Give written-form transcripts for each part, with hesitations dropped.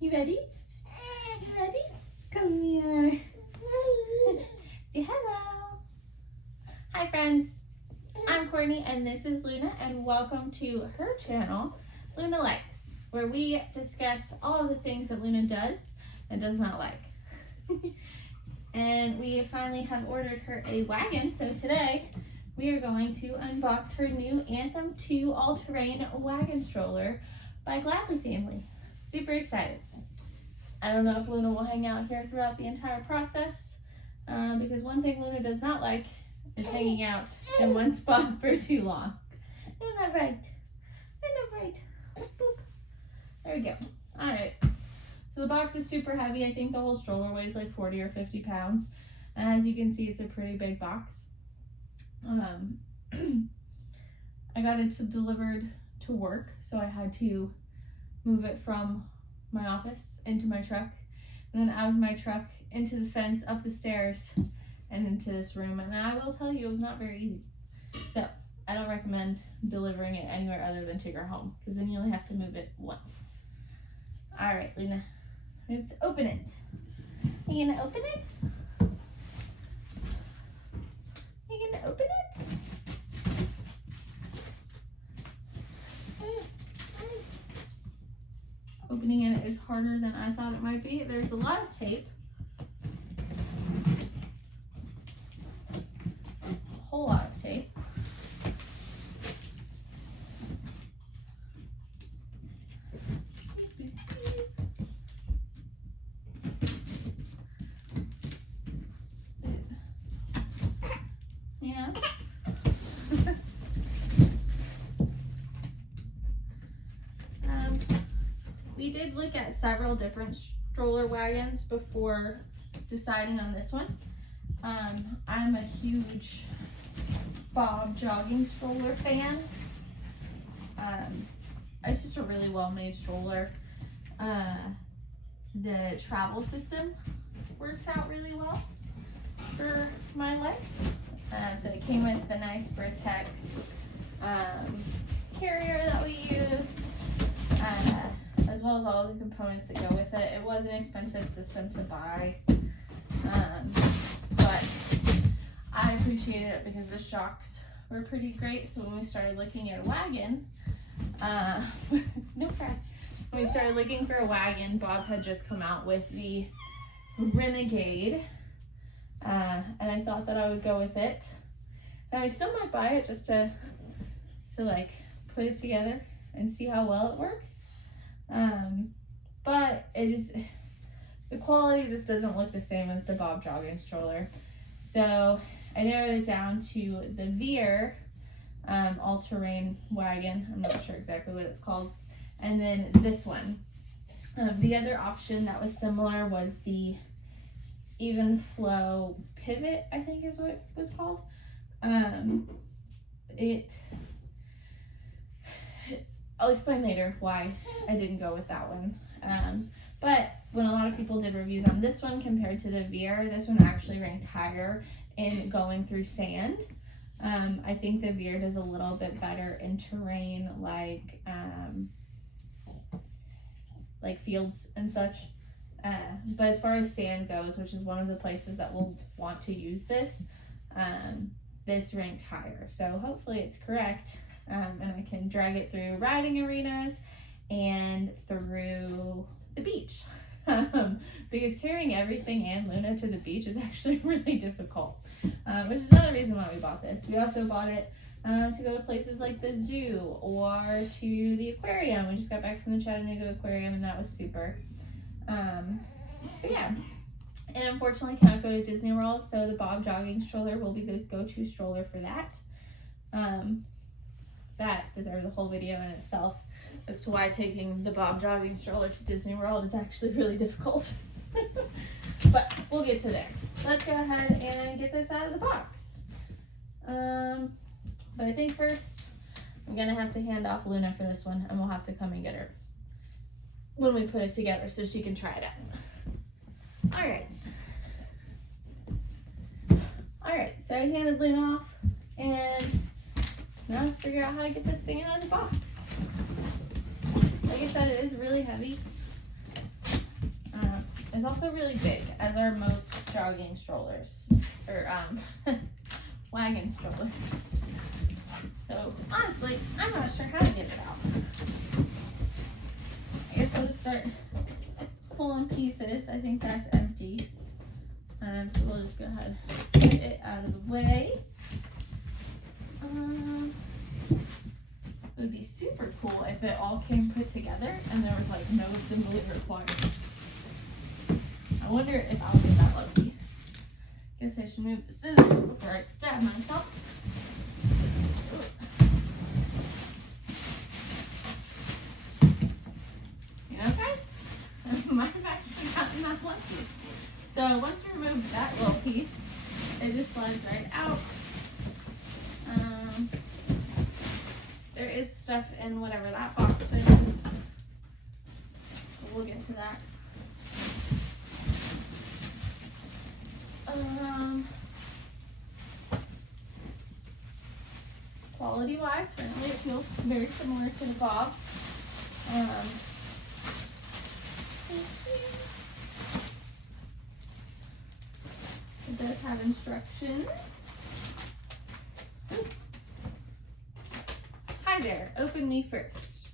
You ready? You ready? Come here. Say hello. Hi friends, I'm Courtney and this is Luna and welcome to her channel, Luna Likes, where we discuss all of the things that Luna does and does not like. And we finally have ordered her a wagon, so today we are going to unbox her new Anthem2 All-Terrain Wagon Stroller by Gladly Family. Super excited. I don't know if Luna will hang out here throughout the entire process because one thing Luna does not like is hanging out in one spot for too long. Isn't that right? Isn't that right? Boop. There we go. All right. So the box is super heavy. I think the whole stroller weighs like 40 or 50 pounds. And as you can see, it's a pretty big box. I got it delivered to work, so I had to move it from my office into my truck, and then out of my truck into the fence, up the stairs, and into this room. And I will tell you, it was not very easy. So I don't recommend delivering it anywhere other than to your home, because then you only have to move it once. All right, Luna, let's open it. Are you gonna open it? Are you gonna open it? Opening it is harder than I thought it might be. There's a lot of tape. A whole lot of tape. Yeah. We did look at several different stroller wagons before deciding on this one. I'm a huge Bob jogging stroller fan. It's just a really well-made stroller. The travel system works out really well for my life. So it came with the nice Britex carrier that we used, as well as all the components that go with it. It was an expensive system to buy, but I appreciated it because the shocks were pretty great. So when we started looking at a wagon, no cry. When we started looking for a wagon, Bob had just come out with the Renegade, and I thought that I would go with it. And I still might buy it just to like put it together and see how well it works. But the quality just doesn't look the same as the Bob jogging stroller. So I narrowed it down to the Veer All-Terrain Wagon. I'm not sure exactly what it's called. And then this one. The other option that was similar was the Even Flow Pivot, I think is what it was called. I'll explain later why I didn't go with that one. But when a lot of people did reviews on this one compared to the Veer, this one actually ranked higher in going through sand. I think the Veer does a little bit better in terrain like fields and such. But as far as sand goes, which is one of the places that we'll want to use this, this ranked higher. So hopefully it's correct. And I can drag it through riding arenas and through the beach. Because carrying everything and Luna to the beach is actually really difficult, which is another reason why we bought this. We also bought it to go to places like the zoo or to the aquarium. We just got back from the Chattanooga Aquarium and that was super. But yeah, and unfortunately can't go to Disney World, so the Bob jogging stroller will be the go-to stroller for that. That deserves a whole video in itself as to why taking the Bob jogging stroller to Disney World is actually really difficult. But we'll get to there. Let's go ahead and get this out of the box. But I think first I'm gonna have to hand off Luna for this one, and we'll have to come and get her when we put it together so she can try it out. All right, so I handed Luna off, and now let's figure out how to get this thing out of the box. Like I said, it is really heavy. It's also really big, as are most jogging strollers, or wagon strollers. So honestly, I'm not sure how to get it out. I guess I'll just start pulling pieces. I think that's empty. So we'll just go ahead and get it out of the way. It would be super cool if it all came put together and there was like no assembly required. I wonder if I'll get that lucky. Guess I should move the scissors before I stab myself. You know, guys, I might have actually gotten that lucky. So once you remove that little piece, it just slides right out. There is stuff in whatever that box is. We'll get to that. Quality wise, apparently it feels very similar to the Bob. It does have instructions. Hi there, open me first.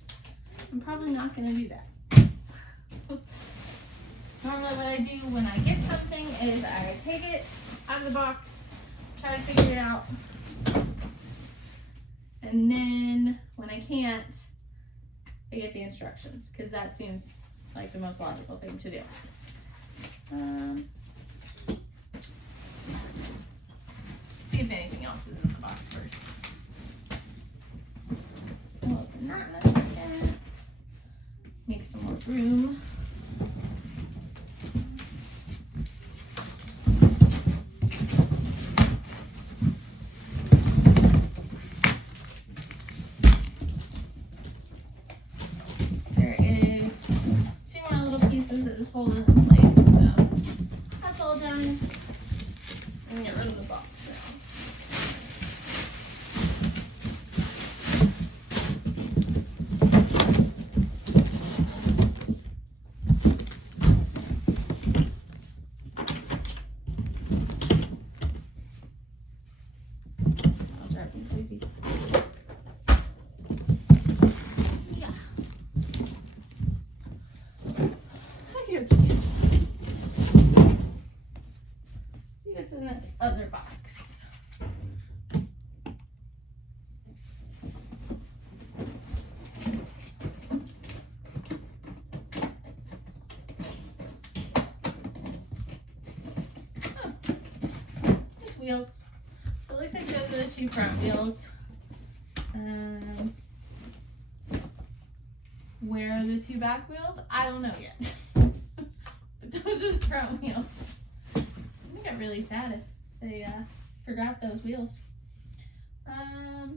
I'm probably not going to do that. Normally what I do when I get something is I take it out of the box, try to figure it out, and then when I can't, I get the instructions, because that seems like the most logical thing to do. See if anything else is in the box first. We'll open that in a second. Make some more room. There is 2 more little pieces that just hold it in place. So that's all done. I'm gonna get rid of the box now. I'll drive me crazy. Yeah. Okay. See what's in this other box. Wheels. So it looks like those are the 2 front wheels. Where are the 2 back wheels? I don't know yet. But those are the front wheels. I think I'm really sad if they forgot those wheels. I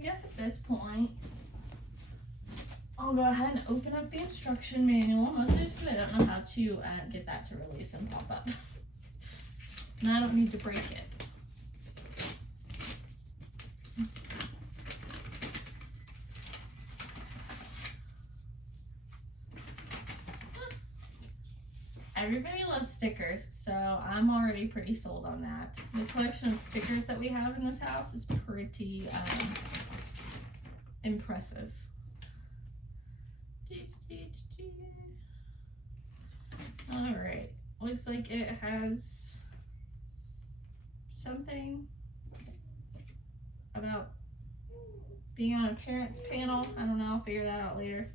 guess at this point, I'll go ahead and open up the instruction manual, mostly just because I don't know how to get that to release and pop up. And I don't need to break it. Everybody loves stickers, so I'm already pretty sold on that. The collection of stickers that we have in this house is pretty impressive. Alright, looks like it has something about being on a parent's panel. I don't know, I'll figure that out later.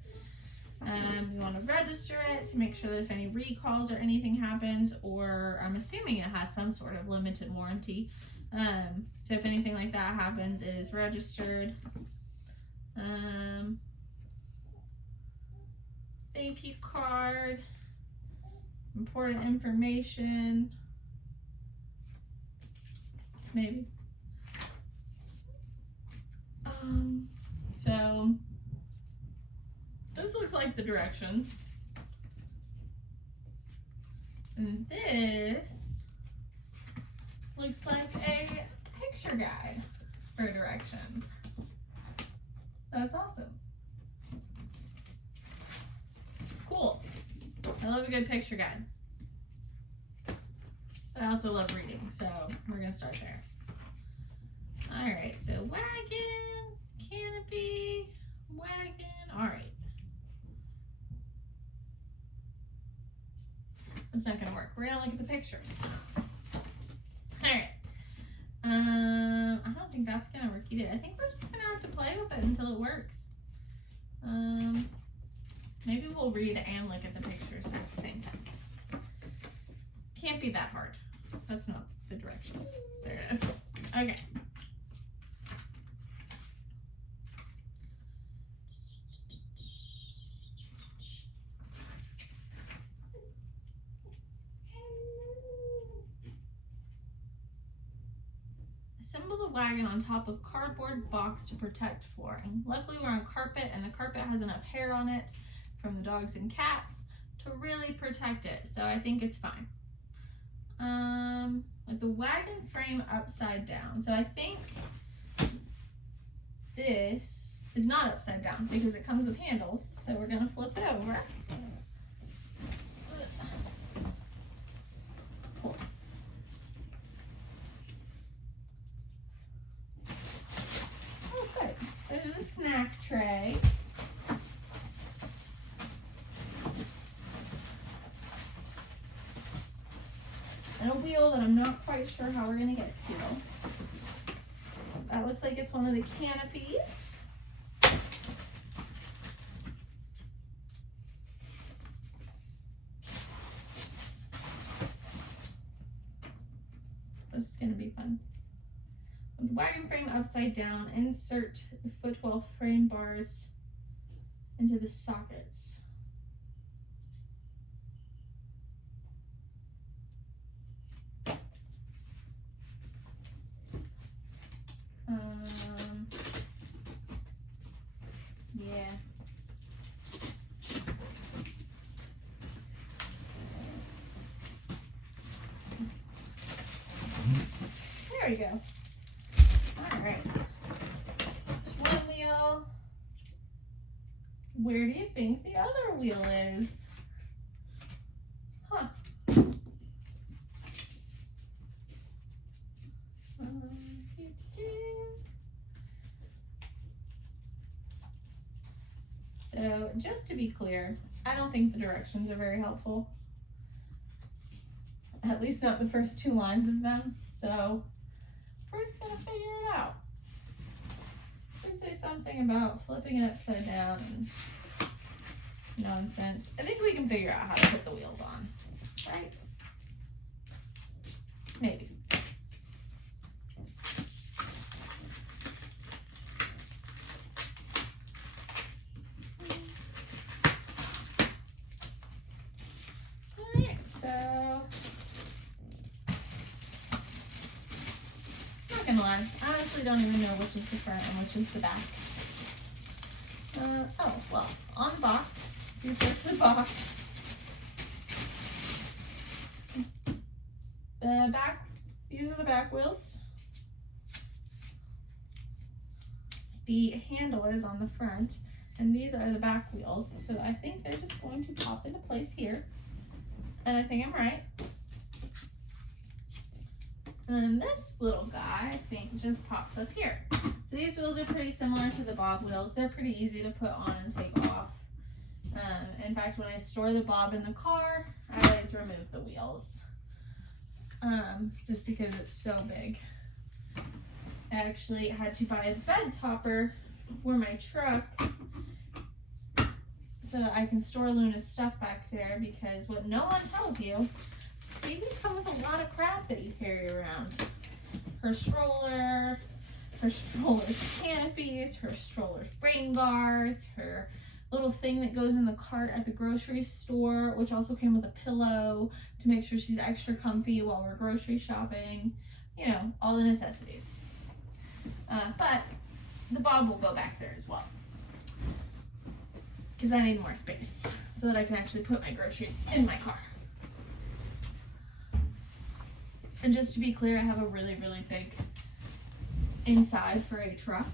We want to register it to make sure that if any recalls or anything happens, or I'm assuming it has some sort of limited warranty. So if anything like that happens, it is registered. Thank you card, important information, maybe. So this looks like the directions, and this looks like a picture guide for directions. That's awesome. Cool. I love a good picture guide. But I also love reading, so we're gonna start there. All right, so wagon, canopy, wagon. All right. It's not gonna work. We're gonna look at the pictures. All right. I don't think that's gonna work either. I think we're just gonna have to play with it until it works. Maybe we'll read and look at the pictures at the same time. Can't be that hard. That's not the directions. There it is. Okay. Assemble the wagon on top of cardboard box to protect flooring. Luckily we're on carpet and the carpet has enough hair on it from the dogs and cats to really protect it, so I think it's fine. With the wagon frame upside down. So I think this is not upside down because it comes with handles, so we're gonna flip it over. Cool. Oh, good. There's a snack tray. And a wheel that I'm not quite sure how we're gonna get to. That looks like it's one of the canopies. This is gonna be fun. With the wagon frame upside down, insert the footwell frame bars into the sockets. Yeah. There we go. All right. There's one wheel. Where do you think the other wheel is? Huh. So just to be clear, I don't think the directions are very helpful. At least not the first two lines of them. So we're just gonna figure it out. It say something about flipping it upside down and nonsense. I think we can figure out how to put the wheels on, right? Maybe. I honestly don't even know which is the front and which is the back. Oh, well, on the box, if you flip the box, the back, these are the back wheels. The handle is on the front, and these are the back wheels. So I think they're just going to pop into place here. And I think I'm right. And then this little guy, I think, just pops up here. So these wheels are pretty similar to the bob wheels. They're pretty easy to put on and take off. In fact, when I store the bob in the car, I always remove the wheels. Just because it's so big. I actually had to buy a bed topper for my truck so that I can store Luna's stuff back there, because what no one tells you, babies come with a lot of crap that you carry around. Her stroller's canopies, her stroller's rain guards, her little thing that goes in the cart at the grocery store, which also came with a pillow to make sure she's extra comfy while we're grocery shopping. You know, all the necessities. But the bob will go back there as well, because I need more space so that I can actually put my groceries in my car. And just to be clear, I have a really, really big inside for a truck.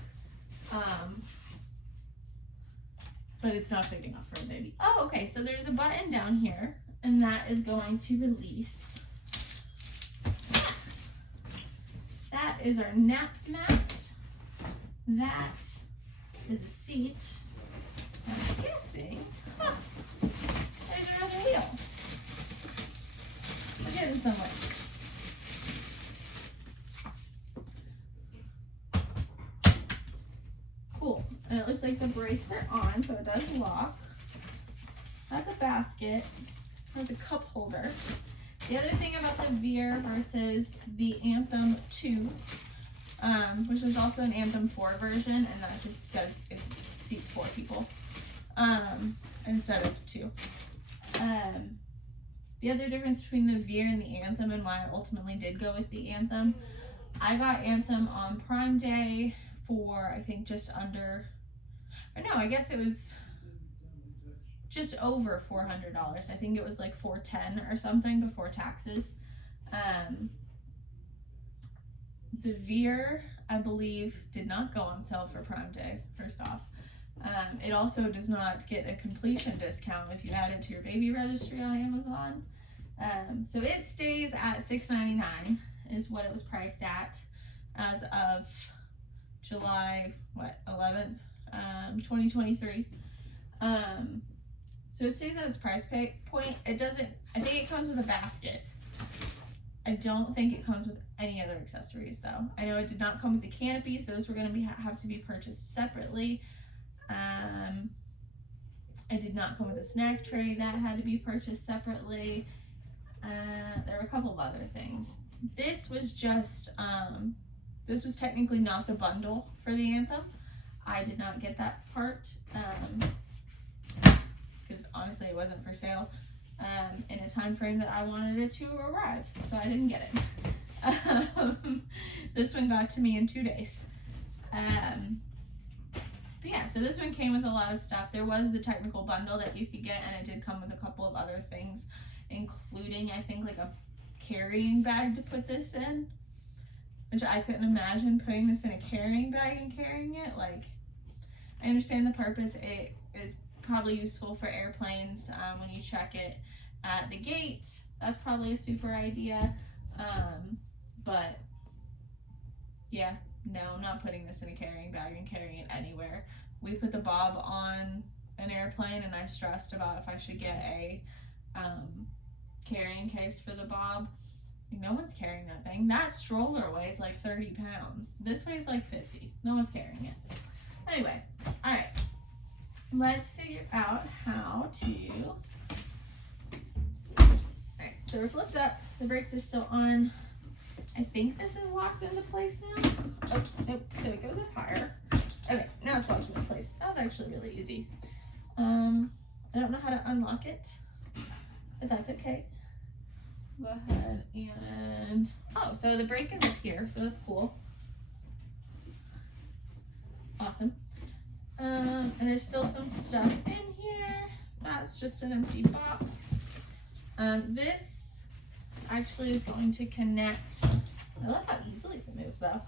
But it's not big enough for a baby. Oh, okay, so there's a button down here. And that is going to release that. That is our nap mat. That is a seat. I'm guessing, there's another wheel. We're getting somewhere. Cool. And it looks like the brakes are on, so it does lock. That's a basket. Has a cup holder. The other thing about the Veer versus the Anthem2, which is also an Anthem4 version, and that just says it seats 4 people instead of 2. The other difference between the Veer and the Anthem, and why I ultimately did go with the Anthem, I got Anthem on Prime Day for, I think, just under, or no, I guess it was just over $400. I think it was like $410 or something before taxes. The Veer, I believe, did not go on sale for Prime Day, first off. It also does not get a completion discount if you add it to your baby registry on Amazon. So it stays at $6.99 is what it was priced at as of July 11th, 2023. So it stays at its price point. It doesn't, I think it comes with a basket. I don't think it comes with any other accessories though. I know it did not come with the canopies. Those were going to have to be purchased separately. It did not come with a snack tray. That had to be purchased separately. There were a couple of other things. This was just, this was technically not the bundle for the Anthem. I did not get that part. Because honestly it wasn't for sale in a time frame that I wanted it to arrive, so I didn't get it. This one got to me in 2 days. But yeah, so this one came with a lot of stuff. There was the technical bundle that you could get, and it did come with a couple of other things, including I think like a carrying bag to put this in, which I couldn't imagine putting this in a carrying bag and carrying it. Like, I understand the purpose. It is probably useful for airplanes when you check it at the gate. That's probably a super idea. But yeah, no, I'm not putting this in a carrying bag and carrying it anywhere. We put the Bob on an airplane, and I stressed about if I should get a carrying case for the Bob. No one's carrying that thing. That stroller weighs like 30 pounds. This weighs like 50. No one's carrying it. Anyway, all right. Let's figure out how to, alright, so we're flipped up, the brakes are still on. I think this is locked into place now. Oh, nope, so it goes up higher. Okay, now it's locked into place. That was actually really easy. I don't know how to unlock it, but that's okay. Go ahead and, oh, so the brake is up here, so that's cool. Awesome. And there's still some stuff in here. That's just an empty box. This actually is going to connect. I love how easily it moves though.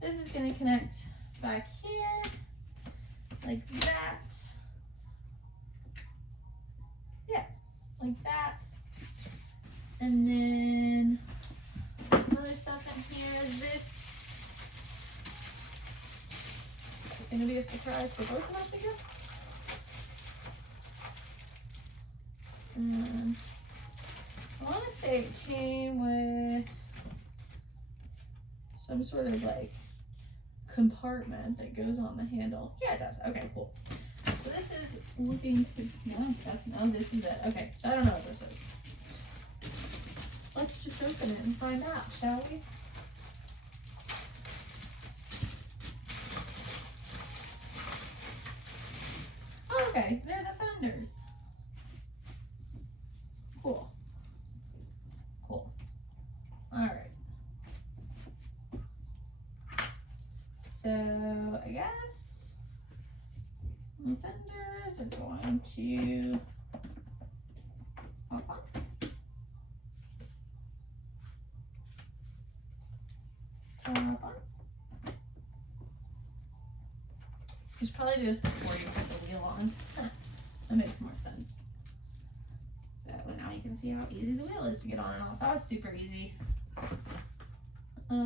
This is going to connect back here, like that. Yeah, like that. And then other stuff in here. This going to be a surprise for both of us, I guess. I want to say it came with some sort of like compartment that goes on the handle. Yeah, it does. Okay, cool. So this is looking to, this is it. Okay, so I don't know what this is. Let's just open it and find out, shall we? Okay, they're the fenders. Cool. Cool. Alright. So, I guess the fenders are going to pop on. Pop on. You should probably do this before you put the wheel on. That makes more sense. So now you you can see how easy the wheel is to get on and off. That was super easy. It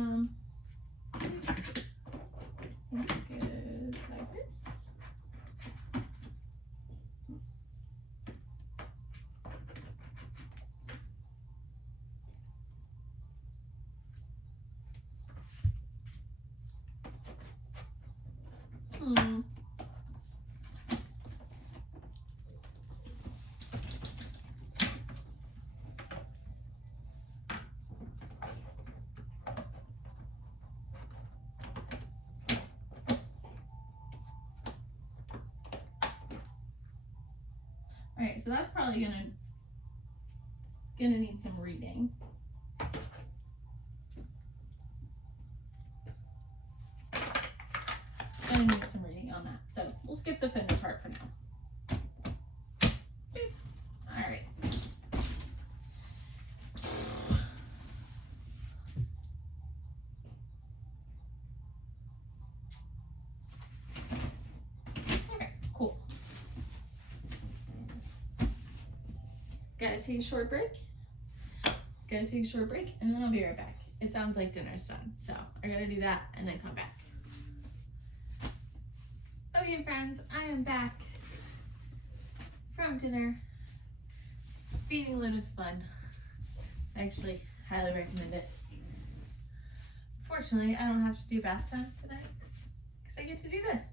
goes like this. Alright, so that's probably gonna need some reading. Gonna need some reading on that. So we'll skip the fender part for now. Alright. Okay, cool. Gotta take a short break. And then I'll be right back. It sounds like dinner's done, so I gotta do that and then come back. Okay, friends, I am back from dinner. Feeding Luna's fun. I actually highly recommend it. Fortunately, I don't have to do bath time tonight because I get to do this.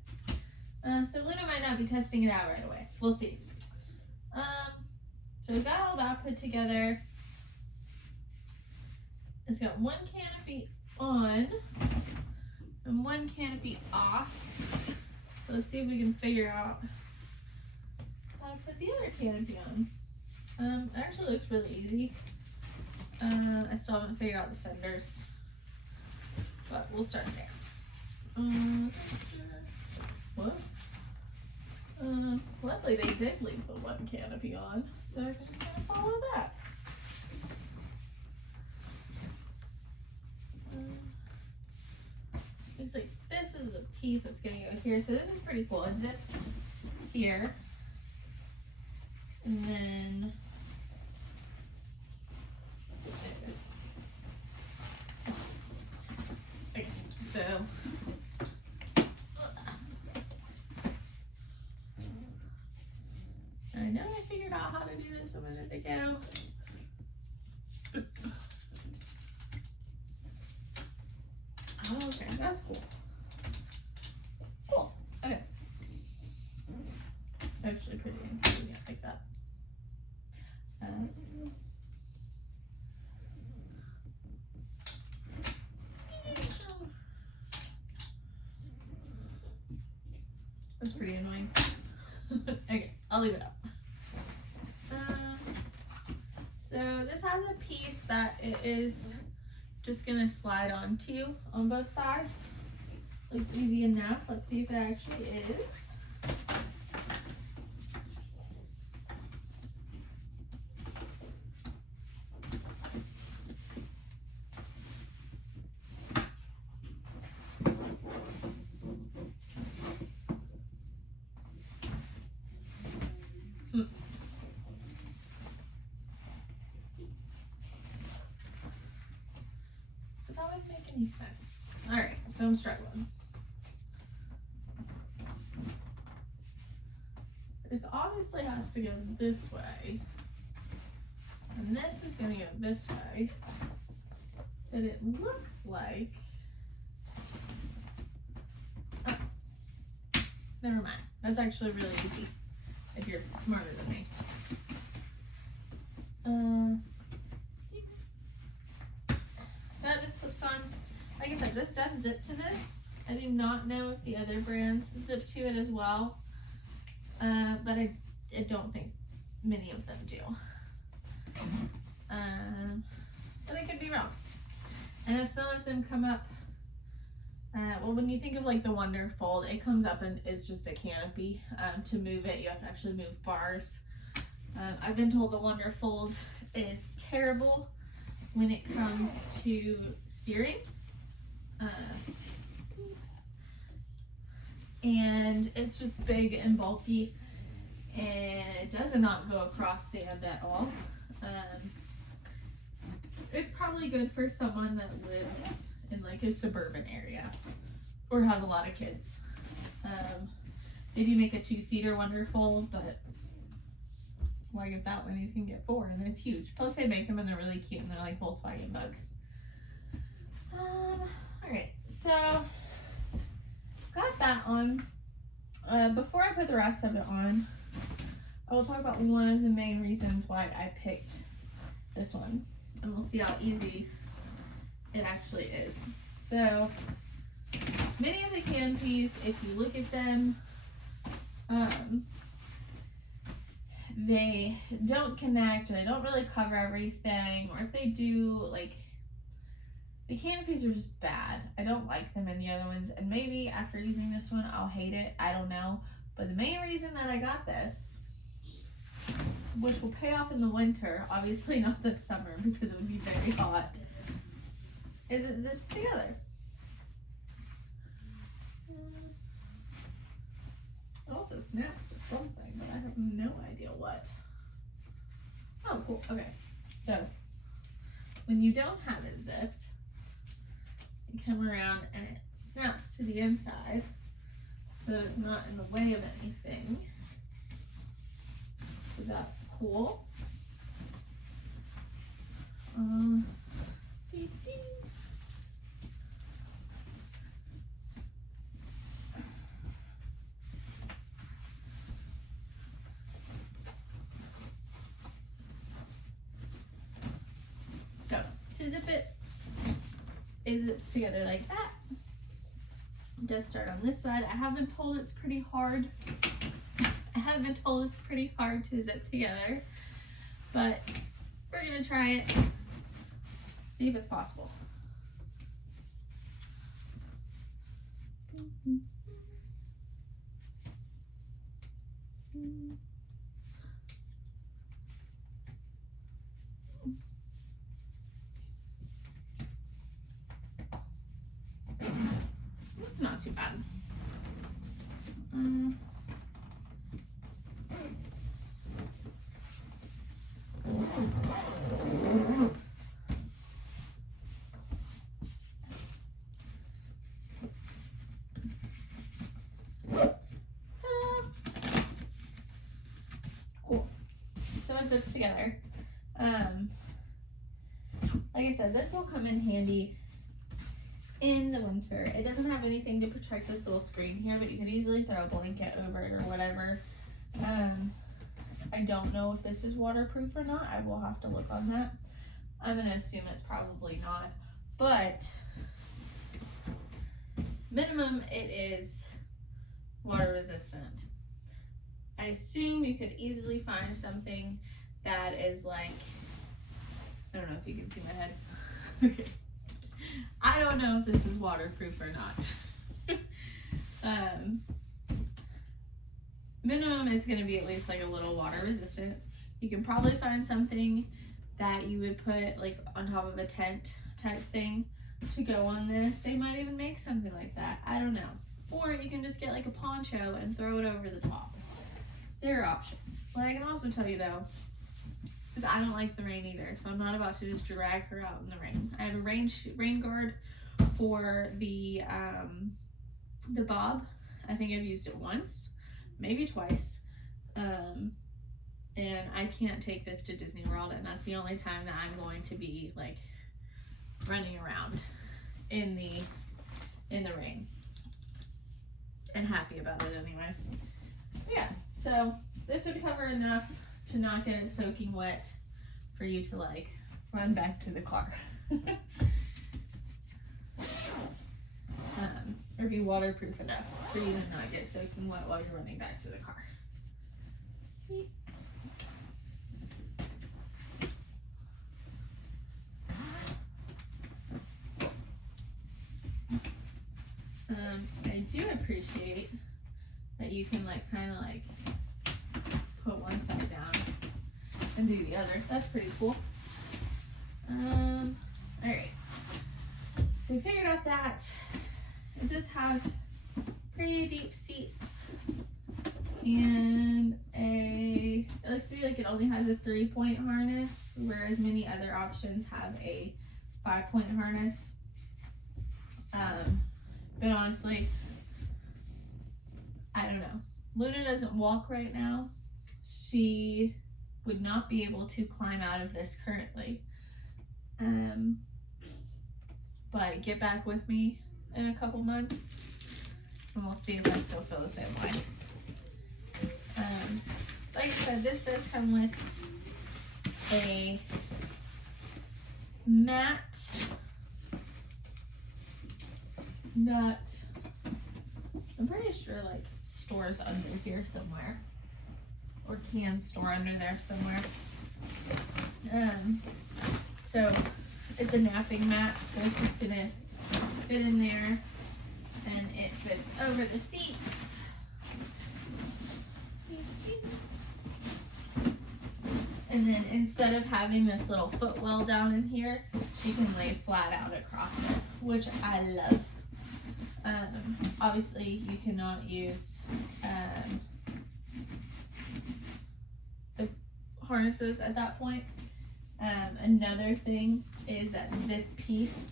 So Luna might not be testing it out right away. We'll see. So we got all that put together. It's got one canopy on and one canopy off. So let's see if we can figure out how to put the other canopy on. It actually looks really easy. I still haven't figured out the fenders, but we'll start there. What? Luckily they did leave the one canopy on, so I can just kind of follow that. It's like this is the piece that's gonna go here, so this is pretty cool. It zips here, and then okay, so I know I figured out how to do this a minute ago. Oh, okay, that's cool. Cool. Okay. It's actually pretty interesting. I pick that. That's pretty annoying. Okay, I'll leave it up. So this has a piece that it is just gonna slide onto on both sides. Looks easy enough. Let's see if it actually is. That would make any sense. All right, so I'm struggling. This obviously has to go this way, and this is going to go this way. But it looks like, oh, never mind. That's actually really easy if you're smarter than me. So that just clips on. Like I said, this does zip to this. I do not know if the other brands zip to it as well, but I don't think many of them do. But I could be wrong. I know some of them come up, well, when you think of like the Wonder Fold, it comes up and is just a canopy. To move it, you have to actually move bars. I've been told the Wonder Fold is terrible when it comes to steering. And it's just big and bulky, and it does not go across sand at all. It's probably good for someone that lives in like a suburban area or has a lot of kids. They do make a 2-seater wonderful, but why get that when you can get 4 and it's huge. Plus they make them and they're really cute and they're like Volkswagen bugs. Alright, so got that on. Before I put the rest of it on, I will talk about one of the main reasons why I picked this one. And we'll see how easy it actually is. So, many of the canopies, if you look at them, they don't connect, or they don't really cover everything, or if they do, like, the canopies are just bad. I don't like them in the other ones, and maybe after using this one, I'll hate it. I don't know. But the main reason that I got this, which will pay off in the winter, obviously not this summer because it would be very hot, is it zips together. It also snaps to something, but I have no idea what. Oh, cool. Okay. So, when you don't have it zipped, you come around and it snaps to the inside so that it's not in the way of anything. So that's cool. So to zip it, it zips together like that. It does start on this side. I have been told it's pretty hard. To zip together, but we're gonna try it, see if it's possible. It's not too bad. Cool. So it zips together. Like I said, this will come in handy in the winter. It doesn't have anything to protect this little screen here, but you could easily throw a blanket over it or whatever. I don't know if this is waterproof or not. I will have to look on that. I'm gonna assume it's probably not, but minimum it is water resistant. I assume you could easily find something that is like, I don't know if you can see my head. Okay. I don't know if this is waterproof or not. Minimum is going to be at least like a little water resistant. You can probably find something that you would put like on top of a tent type thing to go on this. They might even make something like that. I don't know. Or you can just get like a poncho and throw it over the top. There are options. What I can also tell you though, is I don't like the rain either, so I'm not about to just drag her out in the rain. I have a rain guard for the Bob. I think I've used it once, maybe twice. And I can't take this to Disney World, and that's the only time that I'm going to be like running around in the rain. And happy about it anyway. Yeah, so this would cover enough to not get it soaking wet for you to like run back to the car. Or be waterproof enough for you to not get soaking wet while you're running back to the car. I do appreciate that you can like kind of like put one side down and do the other. That's pretty cool. Alright. So we figured out that it does have pretty deep seats and it looks to me like it only has a 3-point harness, whereas many other options have a 5-point harness. But honestly, I don't know. Luna doesn't walk right now. She would not be able to climb out of this currently. But get back with me in a couple months and we'll see if I still feel the same way. Like I said, this does come with a mat that I'm pretty sure like stores under here somewhere, or can store under there somewhere. So it's a napping mat, so it's just gonna fit in there, and it fits over the seats. And then instead of having this little footwell down in here, she can lay flat out across it, which I love. Obviously you cannot use the harnesses at that point. Another thing is that this piece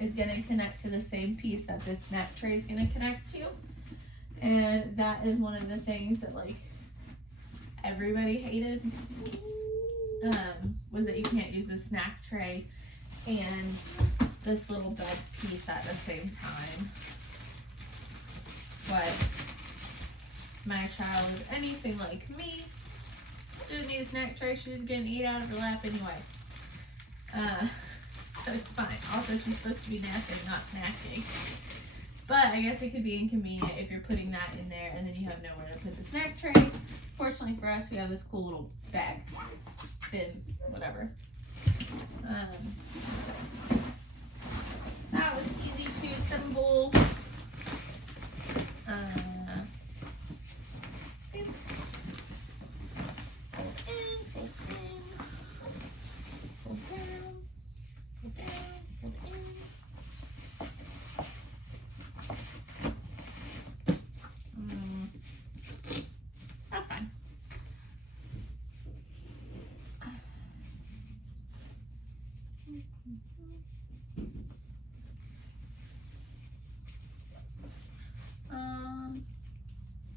is going to connect to the same piece that this snack tray is going to connect to, and that is one of the things that like everybody hated, was that you can't use the snack tray and this little bed piece at the same time. But my child is anything like me, doesn't need a snack tray. She was getting 8 out of her lap anyway. So it's fine. Also, she's supposed to be napping, not snacking. But I guess it could be inconvenient if you're putting that in there and then you have nowhere to put the snack tray. Fortunately for us, we have this cool little bag, bin, whatever. That was easy to assemble. That's fine.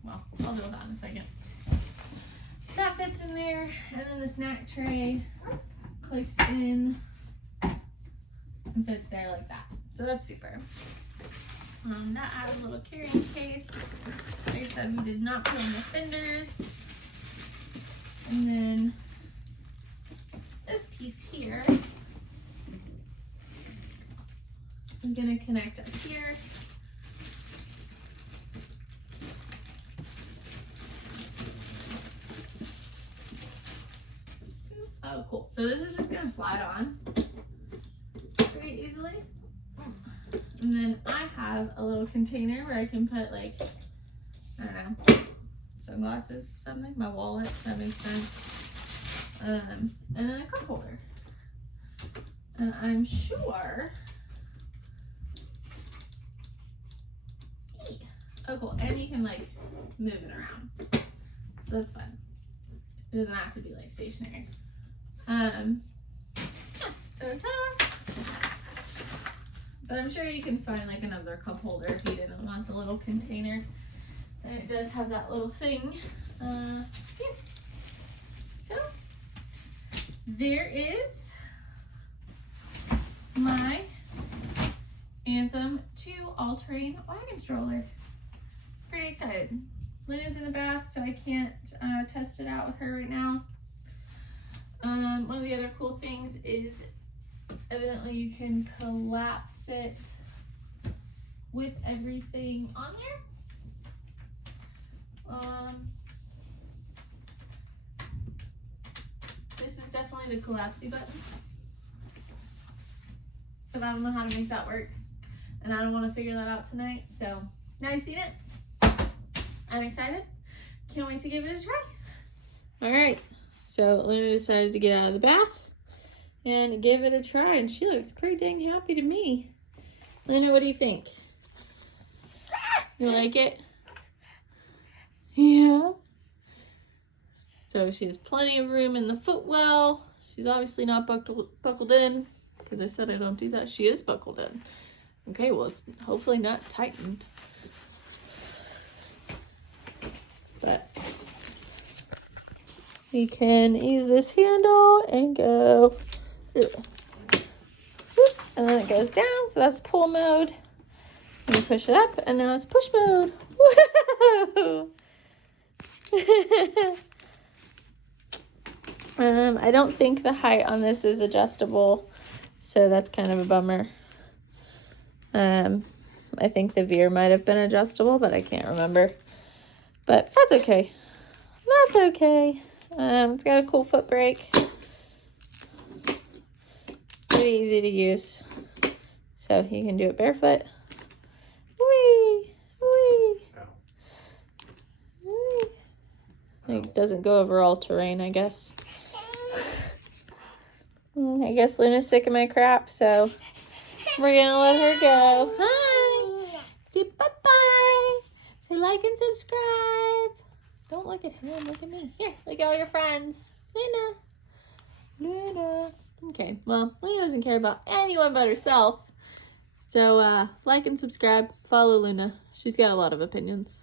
Well, I'll deal with that in a second. That fits in there, and then the snack tray clicks in and fits there like that. So that's super. That adds a little carrying case. Like I said, we did not put on the fenders. And then this piece here is going to connect up here. Oh, cool. So this is just going to slide on pretty easily. And then I have a little container where I can put, like, I don't know, sunglasses, something, my wallet, if that makes sense. And then a cup holder. And I'm sure, oh cool, and you can like move it around. So that's fun. It doesn't have to be like stationary. Yeah, so ta-da! But I'm sure you can find like another cup holder if you didn't want the little container. And it does have that little thing. Yeah. So there is my Anthem2 All-Terrain Wagon Stroller. Pretty excited. Luna's in the bath, so I can't test it out with her right now. One of the other cool things is evidently you can collapse it with everything on there. This is definitely the collapsey button, but I don't know how to make that work, and I don't want to figure that out tonight. So now you've seen it, I'm excited. Can't wait to give it a try. All right, so Luna decided to get out of the bath and give it a try, and she looks pretty dang happy to me. Luna, what do you think? You like it? Yeah. So she has plenty of room in the footwell. She's obviously not buckled in because I said I don't do that. She is buckled in. Okay, well, it's hopefully not tightened. But we can ease this handle and go. And then it goes down, so that's pull mode. You push it up, and now it's push mode. Woo! I don't think the height on this is adjustable, so that's kind of a bummer. I think the veer might have been adjustable, but I can't remember. But that's okay. That's okay. It's got a cool foot brake. Pretty easy to use. So you can do it barefoot. Whee! Whee! Whee! It doesn't go over all terrain, I guess. I guess Luna's sick of my crap, so we're gonna let her go. Hi! Say bye-bye! Say like and subscribe! Don't look at him, look at me. Here, look at all your friends. Luna. Okay, well, Luna doesn't care about anyone but herself. So, like and subscribe. Follow Luna. She's got a lot of opinions.